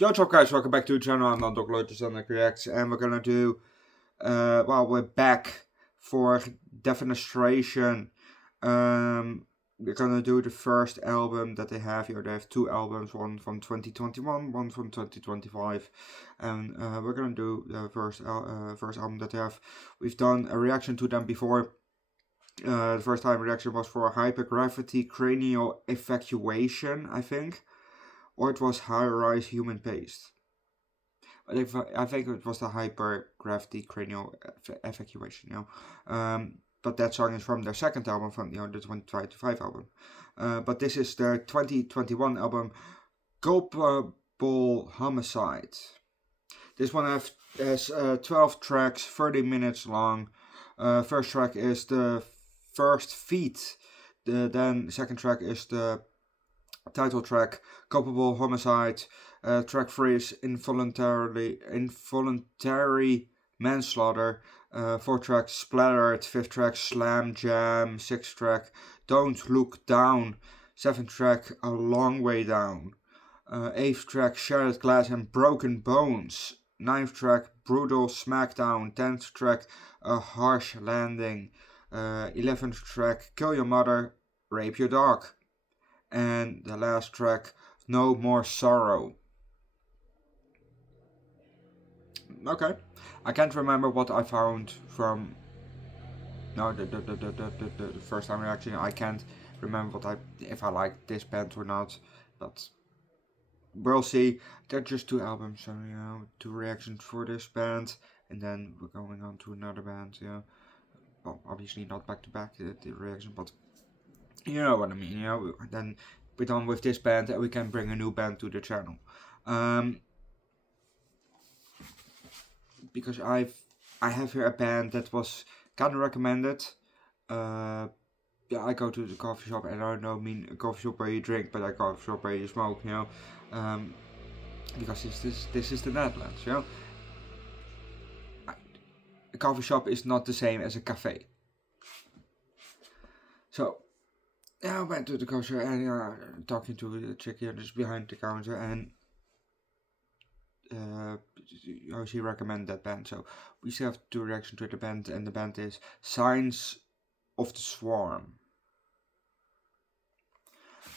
Yo, what's up guys, welcome back to the channel. I'm Underdog Reacts, and we're gonna do, we're back for Defenestration. We're gonna do the first album that they have here. They have two albums, one from 2021, one from 2025, and we're gonna do the first album that they have. We've done a reaction to them before. The first time reaction was for Hypergravity Cranial Evacuation, I think. Or it was High-Rise Human Paste. I think it was the Hypergravity Cranial Evacuation, but that song is from their second album, from the 2025 album. But this is their 2021 album, Culpable Homicide. This one has 12 tracks, 30 minutes long. First track is the first feat. Then the second track is the title track, Culpable Homicide. Track 3 is involuntary manslaughter. 4th track, Splattered. 5th track, Slam Jam. 6th track, Don't Look Down. 7th track, A Long Way Down. 8th track, Shattered Glass and Broken Bones. 9th track, Brutal Smackdown. 10th track, A Harsh Landing. 11th track, Kill Your Mother, Rape Your Dog. And the last track, No More Sorrow. Okay, I can't remember what I found from the first time reaction. I can't remember if I like this band or not, but we'll see. They're just two albums, so two reactions for this band, and then we're going on to another band. Well, obviously not back to back the reaction, but you know what I mean. Then we're done with this band, and we can bring a new band to the channel. Because I have here a band that was kind of recommended. I go to the coffee shop, and I don't mean a coffee shop where you drink, but a coffee shop where you smoke, because this is the Netherlands, A coffee shop is not the same as a cafe. So, I went to the coffee shop and talking to the chick here just behind the counter, and she recommended that band. So we still have two reactions to the band, and the band is Signs of the Swarm.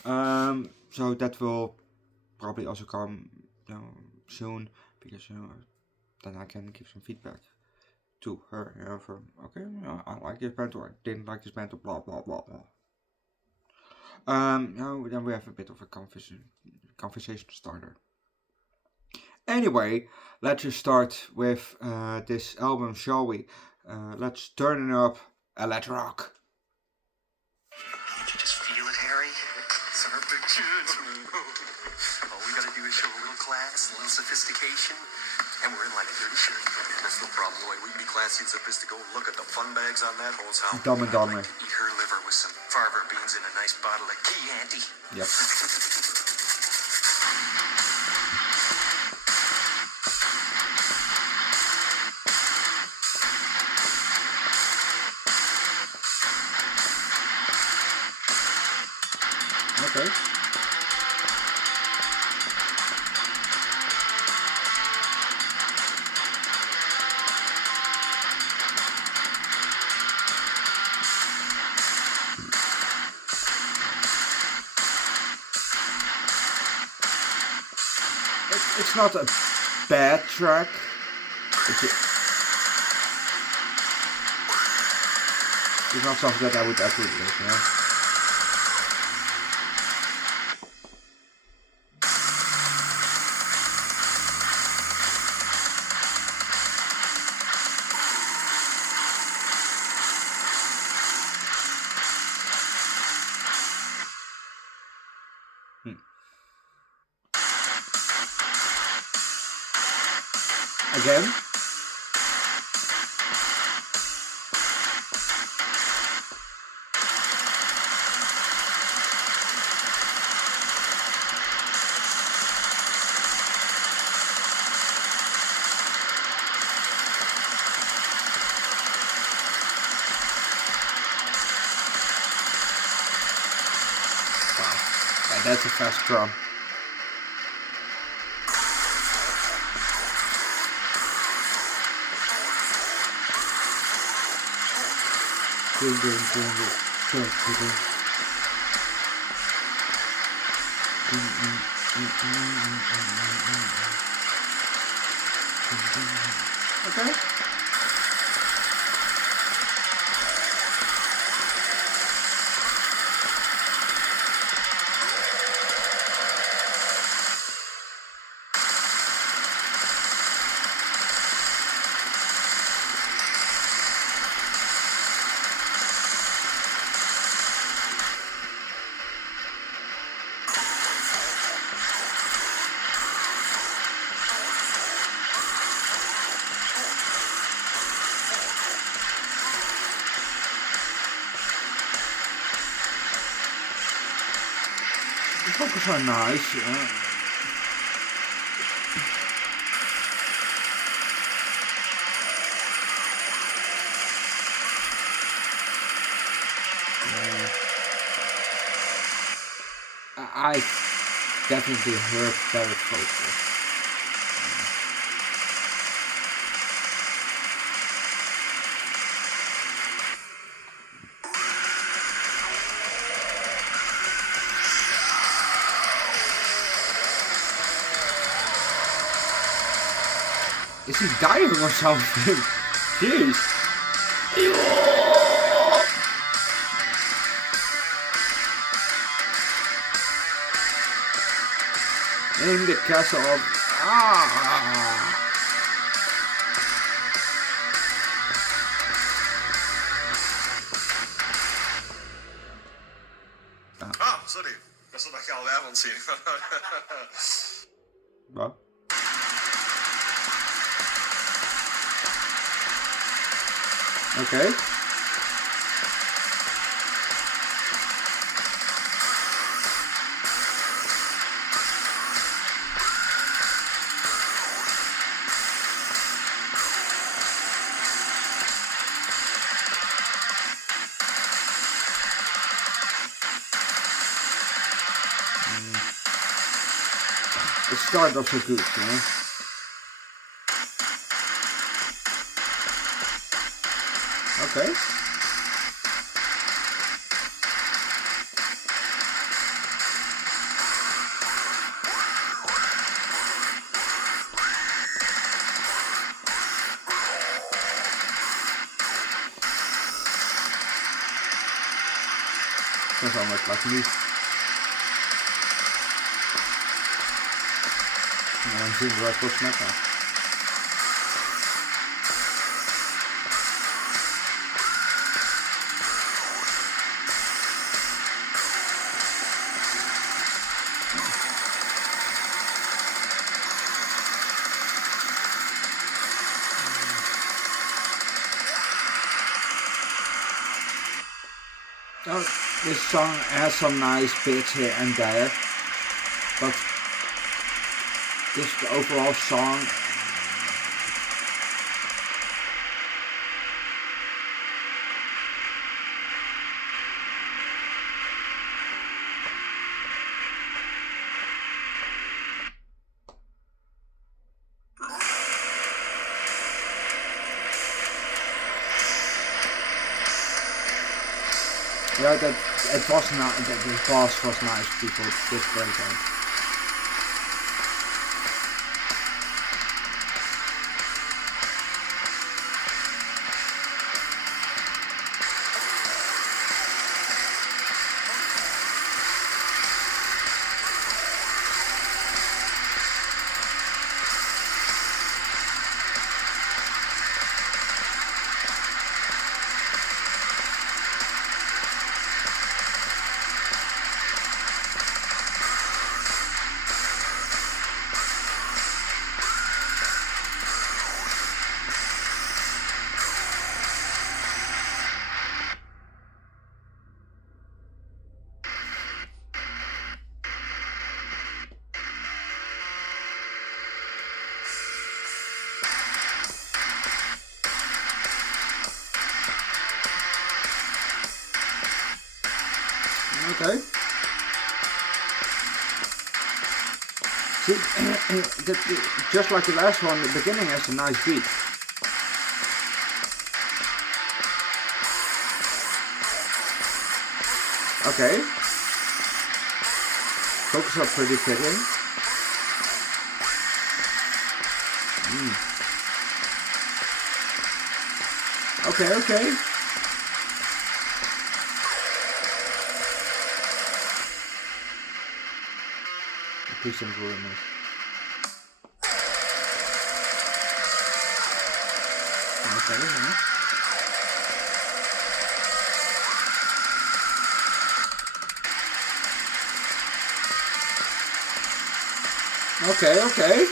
So that will probably also come soon, because then I can give some feedback to her. I like this band, or I didn't like this band, or blah blah blah blah. Then we have a bit of a conversation starter. Anyway, let's just start with this album, shall we? Let's turn it up and let's rock. Did you just feel it, Harry? It's our big gentleman. All we gotta do is show a little class, a little sophistication, and we're in like a dirty shirt. That's no problem, Lloyd. We can be classy and sophisticated. Look at the fun bags on that hole's how. Dumb and Dumber. Like to eat her liver with some farmer beans and a nice bottle of Chianti. Yep. Okay. It's not a bad track. It's not something that I would ever do, Again? Wow, that's a fast drum. Okay. The focus are nice. I definitely heard better focus. Is he dying or something? Jeez. In the castle of... Sorry. Dat is dat je al avond zien. Wat? Oké. It started off so good, you know? Okay. Sounds almost like me. En dan zien we wat voor snappen. Oh, this song has some nice bits here and there, but just the overall song. Yeah, that it was not. The boss was nice before this breakdown. Okay. See, just like the last one, the beginning has a nice beat. Okay. Vocals are pretty fitting. Okay. Please don't ruin this. Okay, huh? Okay.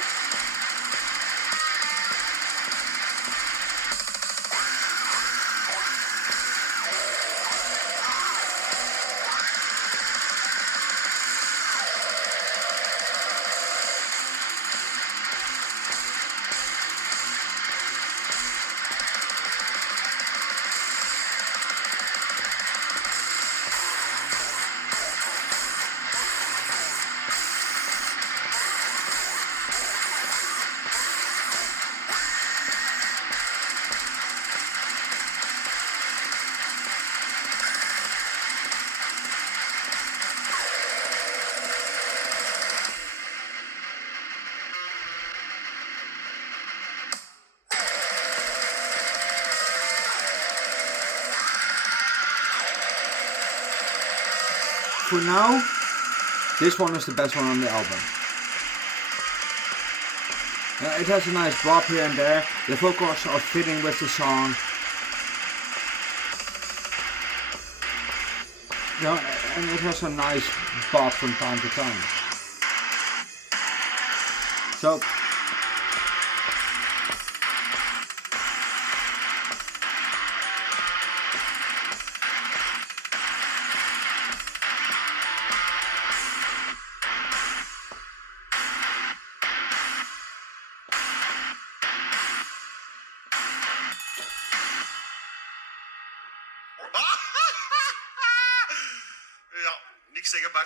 For now, this one is the best one on the album. It has a nice bop here and there. The vocals are fitting with the song. And it has a nice bop from time to time. So, Ja, niks zeggen Bart.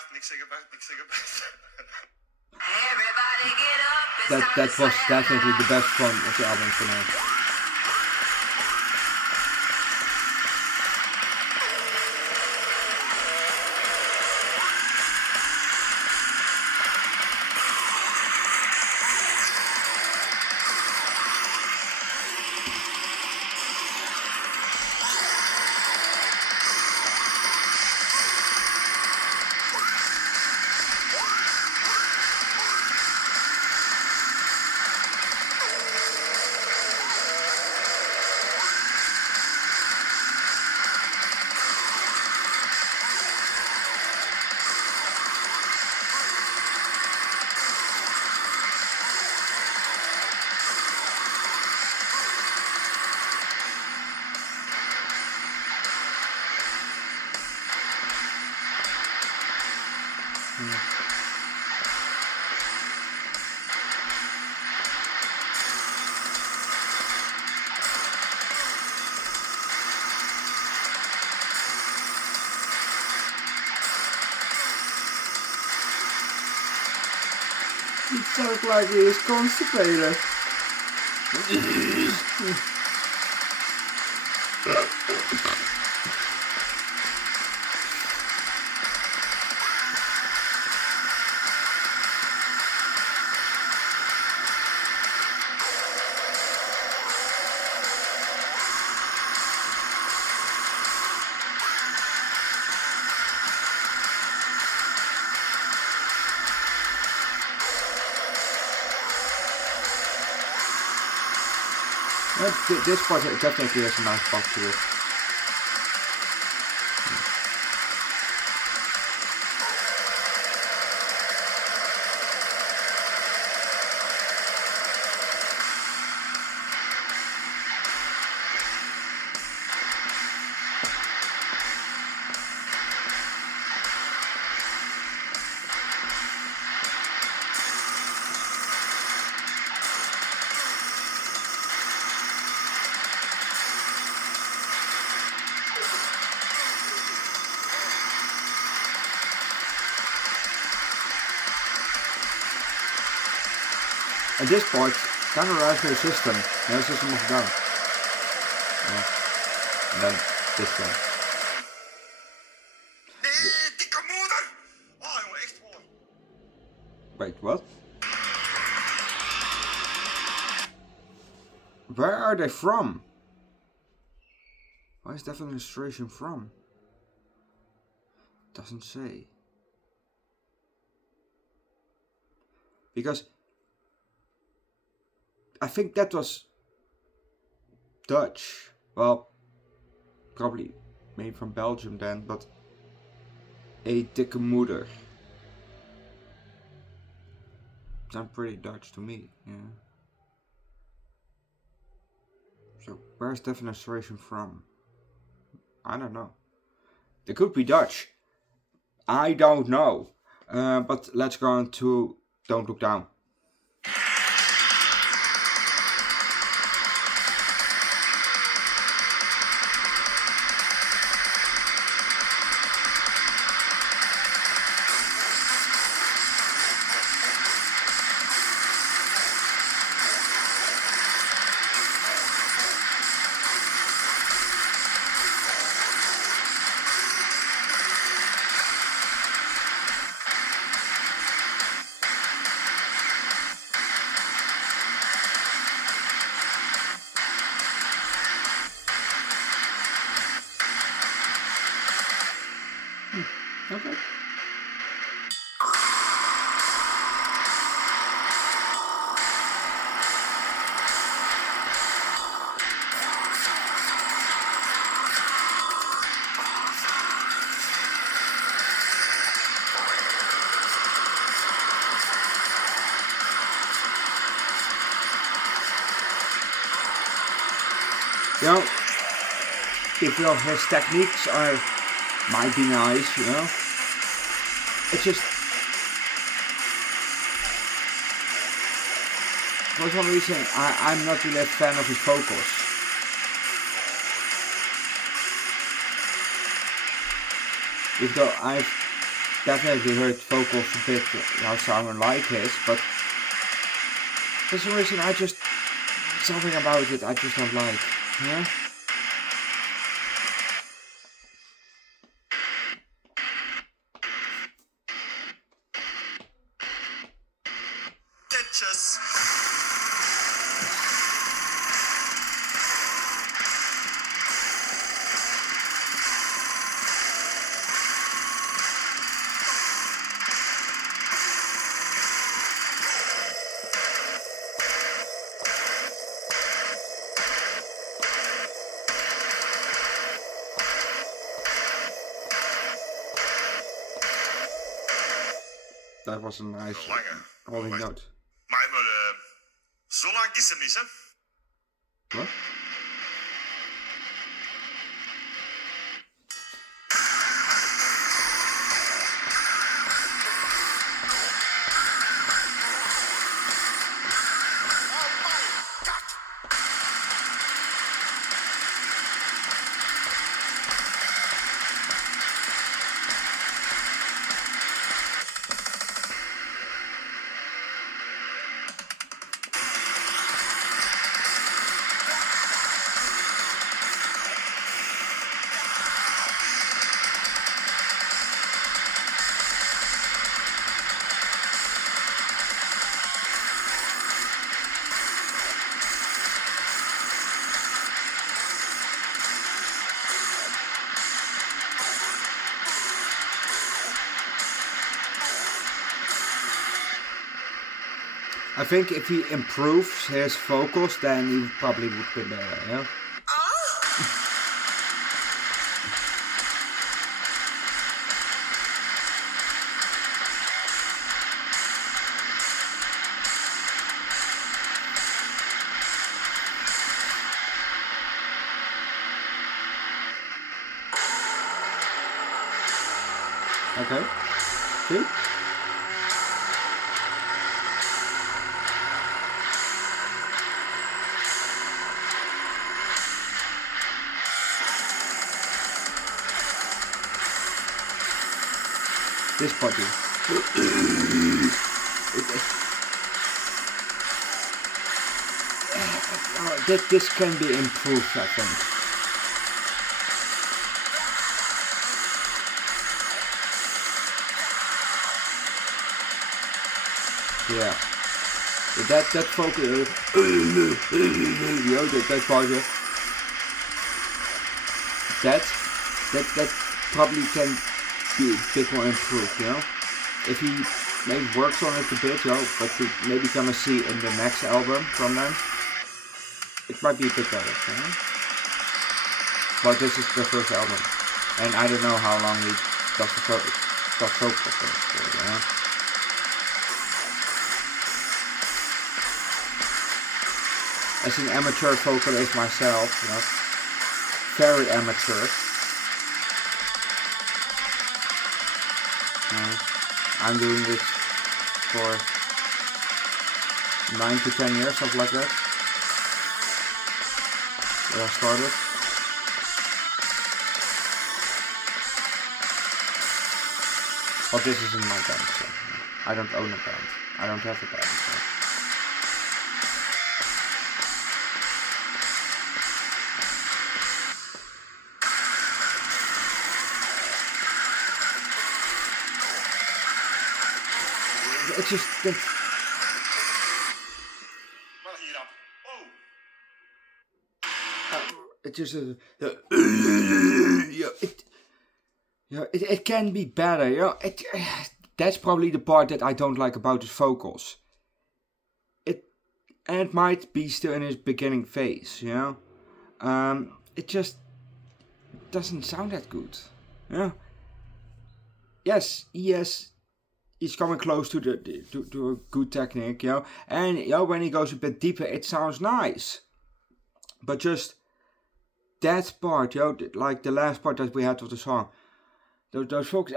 that was definitely the best one of the album for now. It sounds like he is constipated. This part definitely has a nice pop to it. And this part kind of reminds me of System. No, System of a Down. Yeah. And then this one. Wait, what? Where are they from? Where is Defenestration from? Doesn't say. Because I think that was Dutch. Well, probably made from Belgium then, but a dikke moeder. Sounds pretty Dutch to me, yeah. So where's Defenestration from? I don't know. They could be Dutch. I don't know. But let's go on to Don't Look Down. Okay. You know, if of his techniques might be nice, you know. It's just for some reason I'm not really a fan of his vocals. Even though I've definitely heard vocals a bit how sound like his, but for some reason something about it I just don't like. Yeah? That was a nice holding note. Maar zo lang is het niet, hè? What? I think if he improves his vocals, then he probably would be better, yeah? Okay. See? This body. This can be improved, I think. Yeah. That vocal, that part, that probably can be a bit more improved, If he maybe works on it a bit, but we maybe gonna see in the next album from them, it might be a bit better, But this is the first album, and I don't know how long he does vocal for, As an amateur vocalist myself, very amateur. I'm doing this for 9 to 10 years, something like that. When I started. But this isn't my band, so I don't own a band. I don't have a band. So. It's just that. Wat hier dan? Oh! It's just it can be better, that's probably the part that I don't like about his vocals. It might be still in his beginning phase, it just doesn't sound that good, Yes, he's coming close to to a good technique, and when he goes a bit deeper, it sounds nice. But just that part, like the last part that we had of the song, those folks,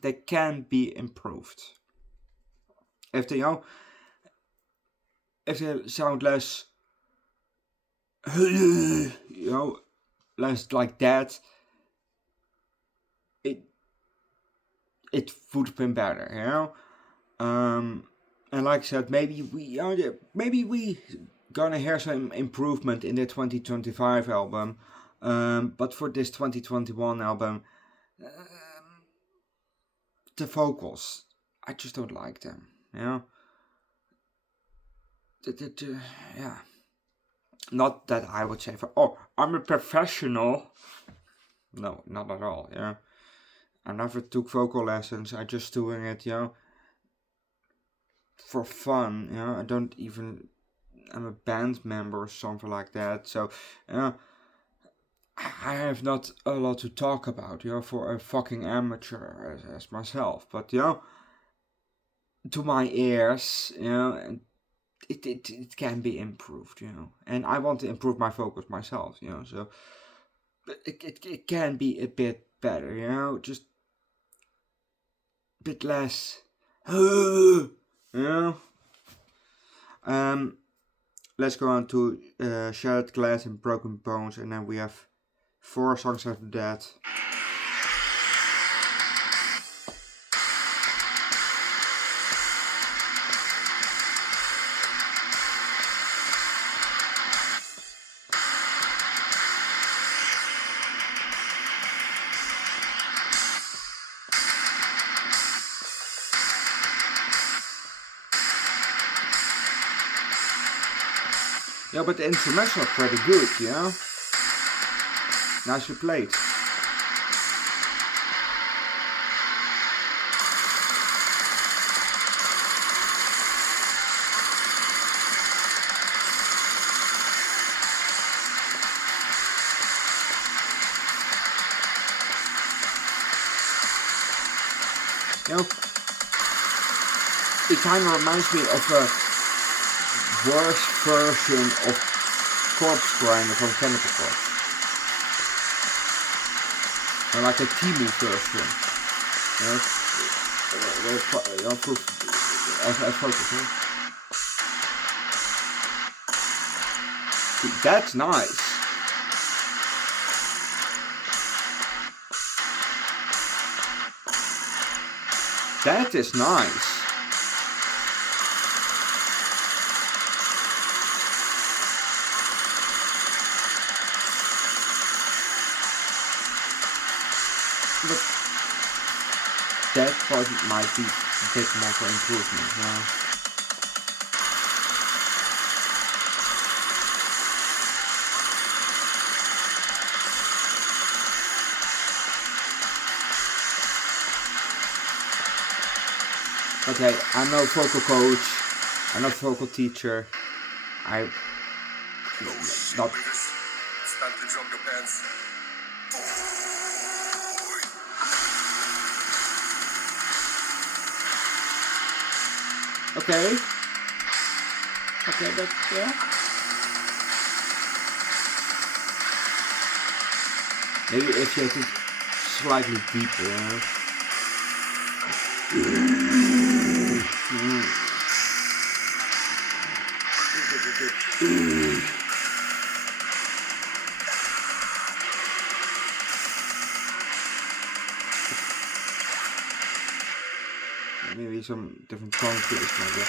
they can be improved. If they, if they sound less, less like that, it would have been better, And like I said, maybe we gonna hear some improvement in the 2025 album, but for this 2021 album, the vocals, I just don't like them, yeah. Not that I would say I'm a professional. No, not at all, I never took vocal lessons. I just doing it, for fun, I don't even. I'm a band member or something like that. So, I have not a lot to talk about, for a fucking amateur as myself. But, to my ears, and it can be improved, And I want to improve my vocals myself, So, it can be a bit better, Just a bit less, Let's go on to Shattered Glass and Broken Bones, and then we have 4 songs after that. Yeah, but the instruments are pretty good, Nicely played. It kind of reminds me of a worse version of Corpse Grinder from Chemical Corpse. Or like a Timu version. As focus, That's nice. That is nice. that part might be a bit more for improvement, you know. Okay, I'm no vocal coach, I'm not vocal teacher. I not. It's time to drop your pants. Okay. Okay, but yeah. Maybe if you hit it slightly deeper, you know? Maybe some different tone placement.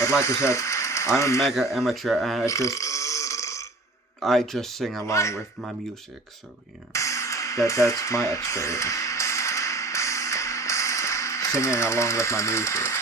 But like I said, I'm a mega amateur and I just sing along with my music, so yeah. That's my experience. Singing along with my music.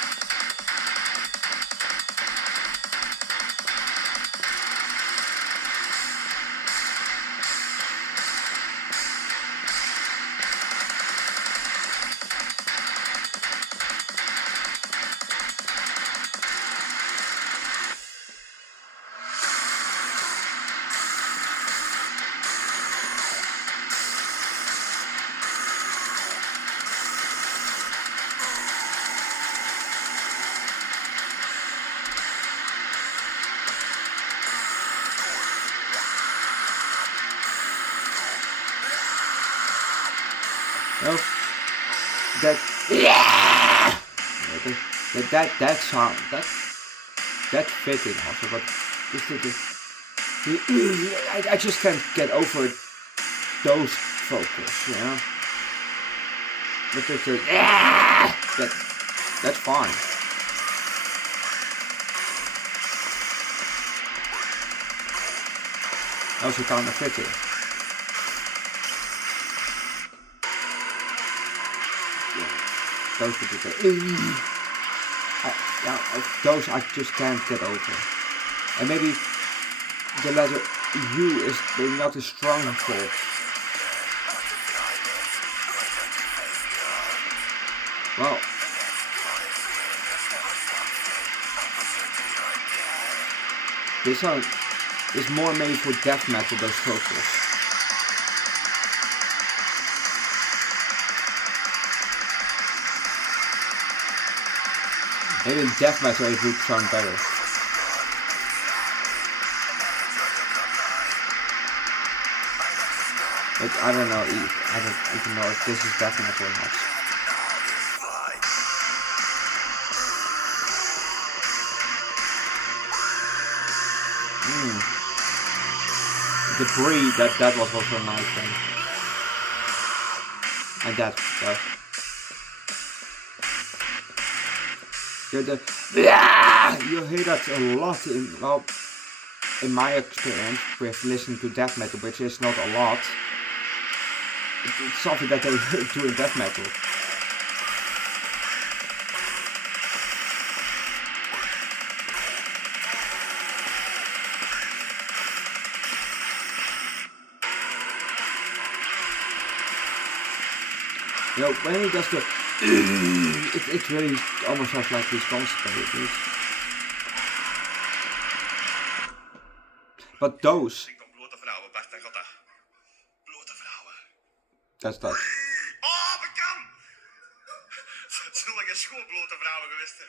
No, that sound that fitting also, but I just can't get over those vocals, you know. But that's fine. Also kind of fitting. Those those I just can't get over. And maybe the letter U is maybe not as strong for it. Well, this song is more made for death metal, those vocals. Maybe in death metal it would sound better. But I don't know, I don't even know if this is death metal or not. The Bree, that was also a nice thing. And that. You hear that a lot in my experience with listening to death metal, which is not a lot. It's something that they do in death metal. You know, when he does the it really almost sounds like he's constipated. But those, that's Dutch. Oh, bekend! Zulke schoolblote vrouwen geweest.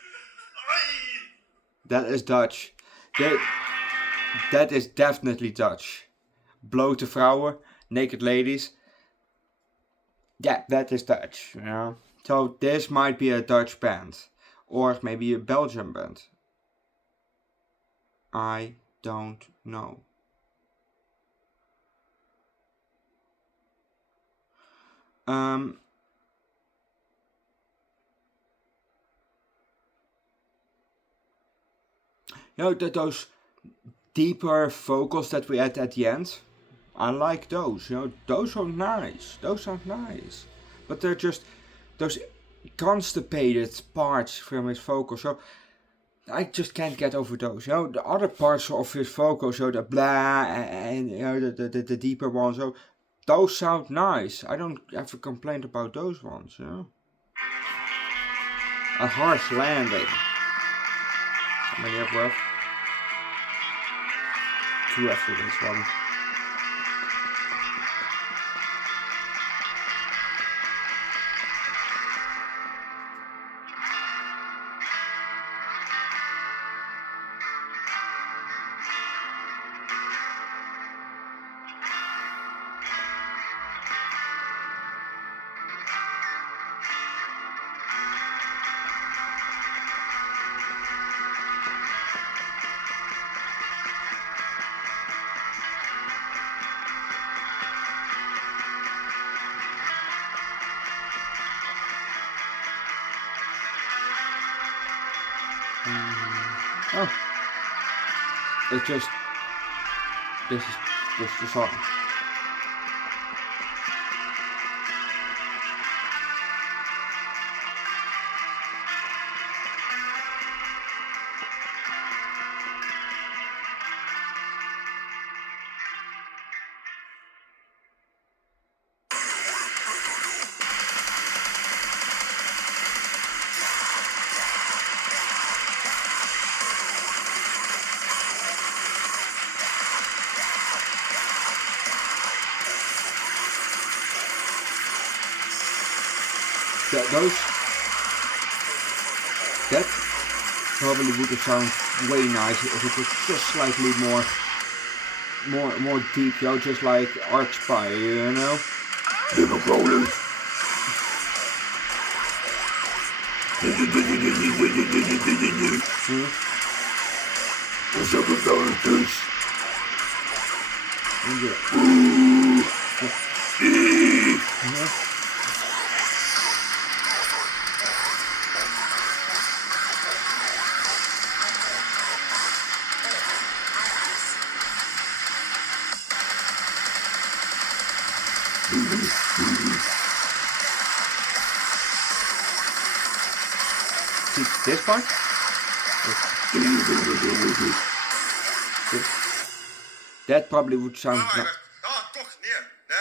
That is Dutch. That is definitely Dutch. Blote vrouwen, naked ladies. Yeah, that is Dutch, you know. So this might be a Dutch band. Or maybe a Belgian band. I don't know. Those deeper vocals that we had at the end, I like those. Those are nice. Those sound nice. But they're just those constipated parts from his vocals. So I just can't get over those. The other parts of his vocals, the blah and the deeper ones, those sound nice. I don't have a complaint about those ones. A harsh landing. How many have left? 2 after this one. Oh, it's just this is the song. That probably would have sounded way nicer if it was just slightly more deep, just like Archspire, See this part? That probably would sound Ja, toch, nee. Nee.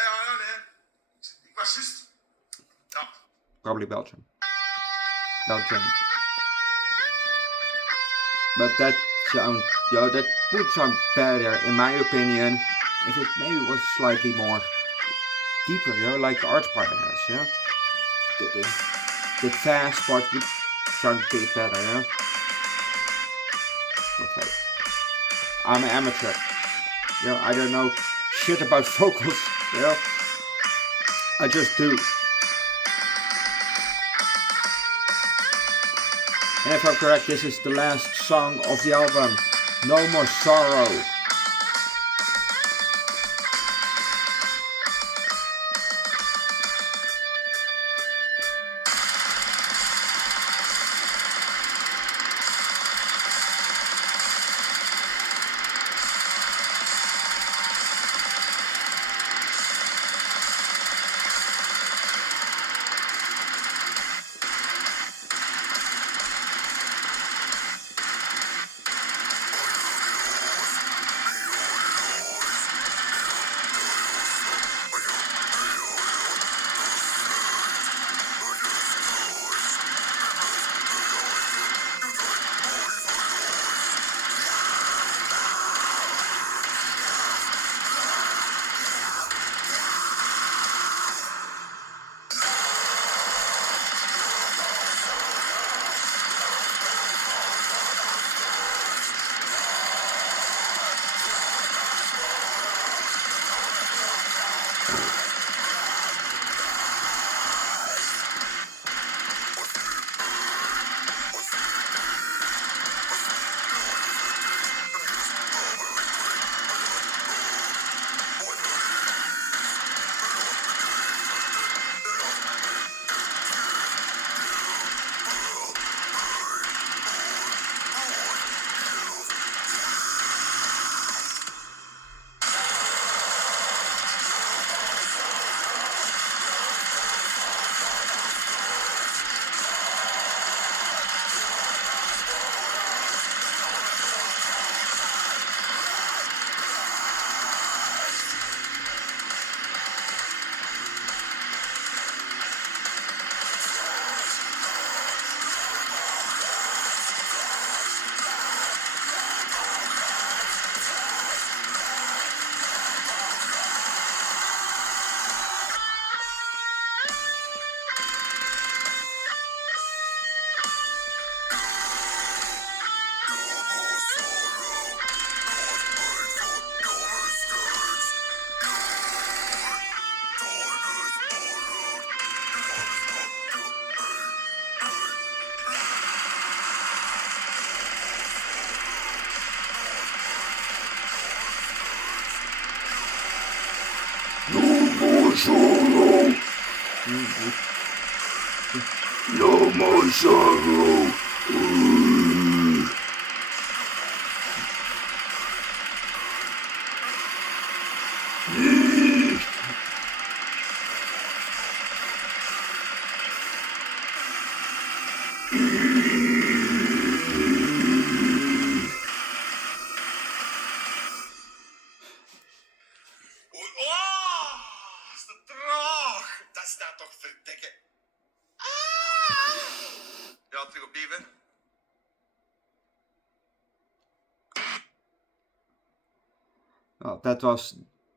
Ik was juist. Ja. probably Belgium. But that sound, that would sound better in my opinion if it maybe was slightly more deeper, like the Archspire has, The fast part would sound a bit better, But hey, I'm an amateur. I don't know shit about vocals, I just do. And if I'm correct, this is the last song of the album, No More Sorrow. sorrow. No more sorrow. Oh, is te traag. Dat staat toch verdikken. Ja, terug opnieuw, hè. Well, that was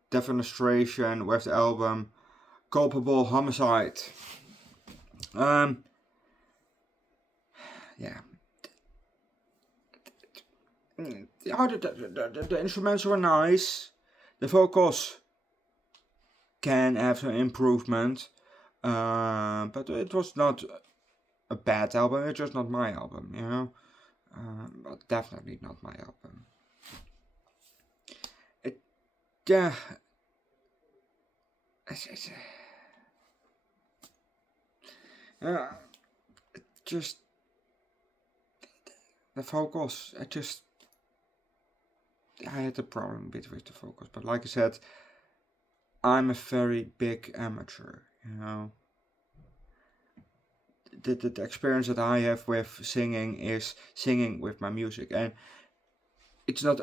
Defenestration with the album Culpable, Homicide. Yeah. The instruments were nice. The vocals can have some improvement. But it was not a bad album. It's just not my album, you know. But definitely not my album. Yeah. Just the vocals. I had a problem a bit with the vocals, but like I said, I'm a very big amateur, you know. The experience that I have with singing is singing with my music, and it's not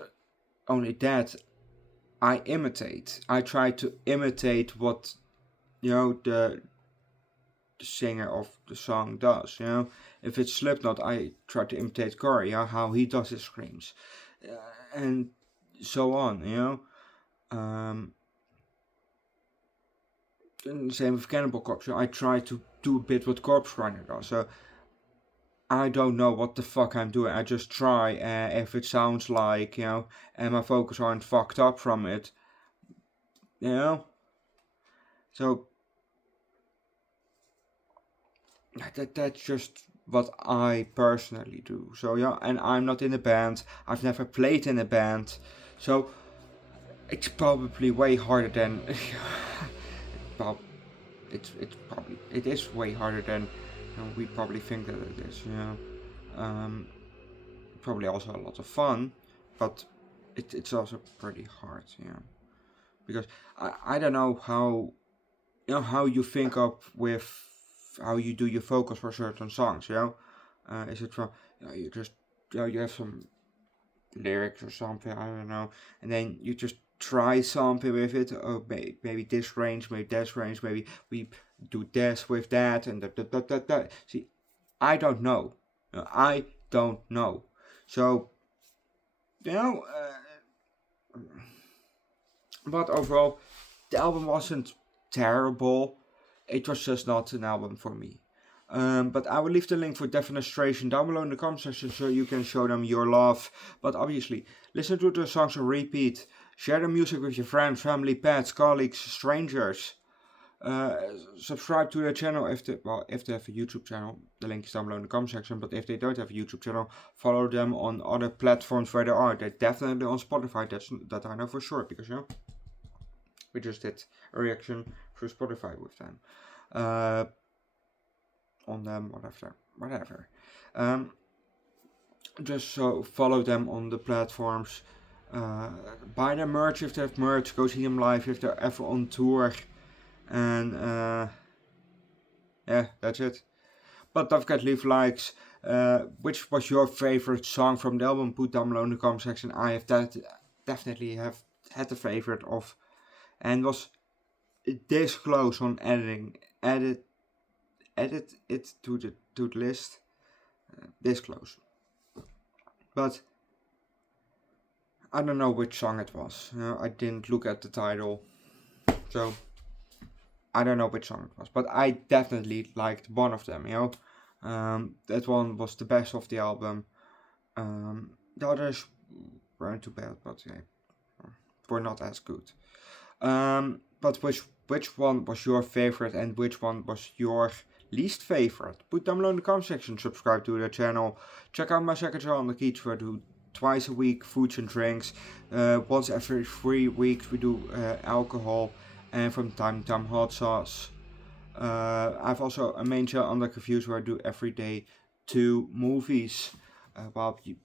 only that. I imitate. I try to imitate what, you know, the singer of the song does, you know. If it's Slipknot, I try to imitate Corey, how he does his screams, and so on, you know. And same with Cannibal Corpse. I try to do a bit what Corpse Grinder does. So I don't know what the fuck I'm doing. I just try. If it sounds like, you know, and my vocals aren't fucked up from it, you know. So that's just what I personally do. So yeah, and I'm not in a band. I've never played in a band, so it's probably way harder than. Well, it is way harder than, you know, we probably think that it is. You know, probably also a lot of fun, but it's also pretty hard. You know, because I don't know how, you know, how you think up with how you do your vocals for certain songs. You know, is it from, you know, you just, you know, you have some lyrics or something, I don't know, and then you just try something with it. Oh, maybe this range, maybe that range, maybe we do this with that, and that. See, I don't know. I don't know. So, you know, but overall, the album wasn't terrible. It was just not an album for me. But I will leave the link for Defenestration down below in the comment section so you can show them your love. But obviously, listen to the songs on repeat. Share the music with your friends, family, pets, colleagues, strangers. Subscribe to their channel if they have a YouTube channel. The link is down below in the comment section. But if they don't have a YouTube channel, follow them on other platforms where they are. They're definitely on Spotify. That I know for sure, because, you know, we just did a reaction through Spotify with them. On them, whatever. Just so follow them on the platforms. Buy their merch if they have merch. Go see them live if they're ever on tour. And yeah, that's it. But don't forget, leave likes. Which was your favorite song from the album? Put down below in the comment section. I have definitely have had a favorite of, and was this close on edit it to the list. This close. But I don't know which song it was. You know, I didn't look at the title, so I don't know which song it was. But I definitely liked one of them. You know, that one was the best of the album. The others weren't too bad, but yeah, were not as good. But which one was your favorite and which one was your least favorite? Put down below in the comment section. Subscribe to the channel. Check out my second channel, Underdog Eats, where I do twice a week foods and drinks. Once every 3 weeks we do alcohol. and from time to time hot sauce. I have also a main channel, Underdog Reviews, where I do every day 2 movies. Well, you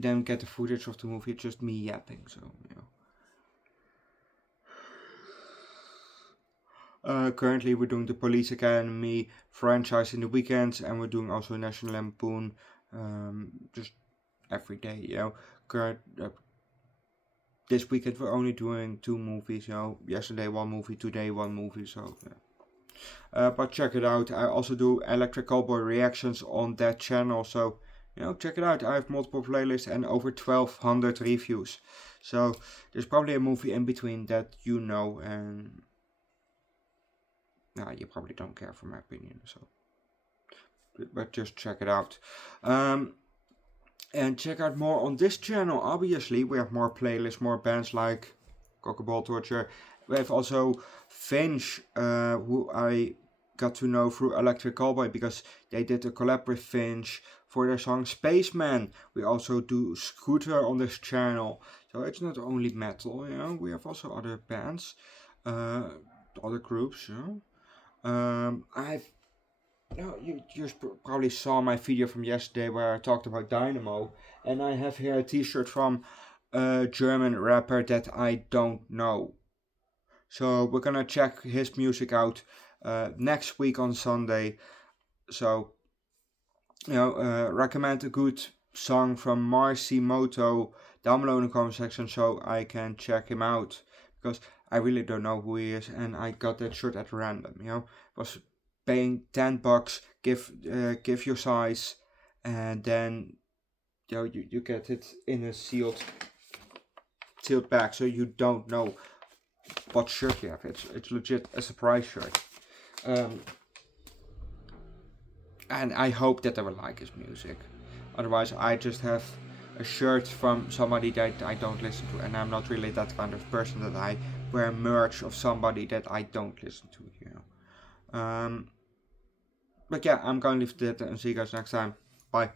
don't get the footage of the movie, it's just me yapping, so, currently we're doing the Police Academy franchise in the weekends, and we're doing also National Lampoon, just every day, this weekend we're only doing 2 movies, yesterday 1 movie, today 1 movie, so, but check it out. I also do Electric Cowboy reactions on that channel, so, check it out. I have multiple playlists and over 1200 reviews, so there's probably a movie in between that and you probably don't care for my opinion, so, but just check it out. And check out more on this channel. Obviously, we have more playlists, more bands like Culpable, Torture. We have also Finch, who I got to know through Electric Cowboy because they did a collab with Finch for their song Spaceman. We also do Scooter on this channel, so it's not only metal. We have also other bands, other groups. You just probably saw my video from yesterday where I talked about Dynamo, and I have here a t-shirt from a German rapper that I don't know. So we're gonna check his music out next week on Sunday. So, recommend a good song from Marcy Moto down below in the comment section so I can check him out, because I really don't know who he is, and I got that shirt at random. It was paying $10, give your size, and then you get it in a sealed bag, so you don't know what shirt you have. It's legit a surprise shirt, and I hope that they will like his music. Otherwise, I just have a shirt from somebody that I don't listen to, and I'm not really that kind of person that I wear merch of somebody that I don't listen to. But yeah, I'm going to leave it and see you guys next time. Bye.